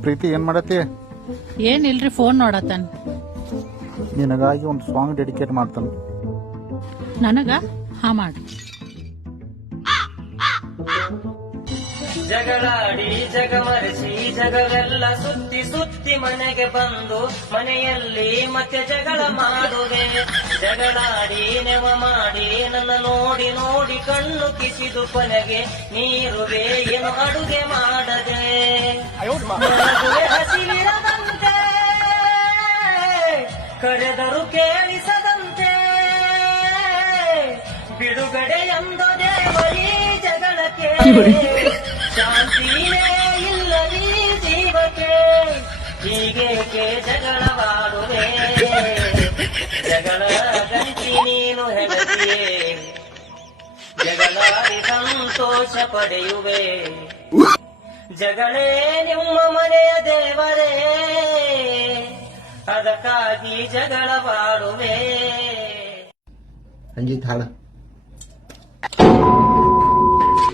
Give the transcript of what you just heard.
ಪ್ರೀತಿ ಏನ್ ಮಾಡತ್ತಿ? ಏನಿಲ್ರಿ, ಫೋನ್ ನೋಡತಾನ. ನಿನಗಾಗಿ ಒಂದು ಸಾಂಗ್ ಡೆಡಿಕೇಟ್ ಮಾಡ್ತಾನ. ನನಗ? ಹಾ, ಮಾಡಿ. ಜಗಳಾಡಿ ಜಗಮರಿಸಿ ಜಗವೆಲ್ಲ ಸುತ್ತಿ ಸುತ್ತಿ ಮನೆಗೆ ಬಂದು ಮನೆಯಲ್ಲಿ ಮತ್ತೆ ಜಗಳ ಮಾಡುವೆ. ಜಗಳಾಡಿ ನೆವ ಮಾಡಿ ನನ್ನ ನೋಡಿ ನೋಡಿ ಕಣ್ಣು ಕಿಸಿದು ಕೊನೆಗೆ ನೀರುವೆ ಏನು ಅಡುಗೆ ಮಾಡದೆ. ಮನಗುವೆ ಹಸಿವಿರದಂತೆ ಕರೆದರು ಕೇಳಿಸದಂತೆ ಬಿಡುಗಡೆ ಎಂದ ದೇವರಿ ಜಗಳಕ್ಕೆ. ಶಾಂತಿನೇ ಇಲ್ಲವೀ ಜೀವಕ್ಕೆ ಹೀಗೇಕೆ ಜಗಳವಾಡುವೆ. ಜಗಳ ಗಂಟಿ ನೀನು ಹೆಣತಿಯೇ ಜಗಳಾಡಿ ಸಂತೋಷ ಪಡೆಯುವೆ. ಜಗಳೇ ನಿಮ್ಮ ಮನೆಯ ದೇವರೇ ಅದಕ್ಕಾಗಿ ಜಗಳವಾಡುವೆ. ರಂಜಿತ್ ಹಾಡು.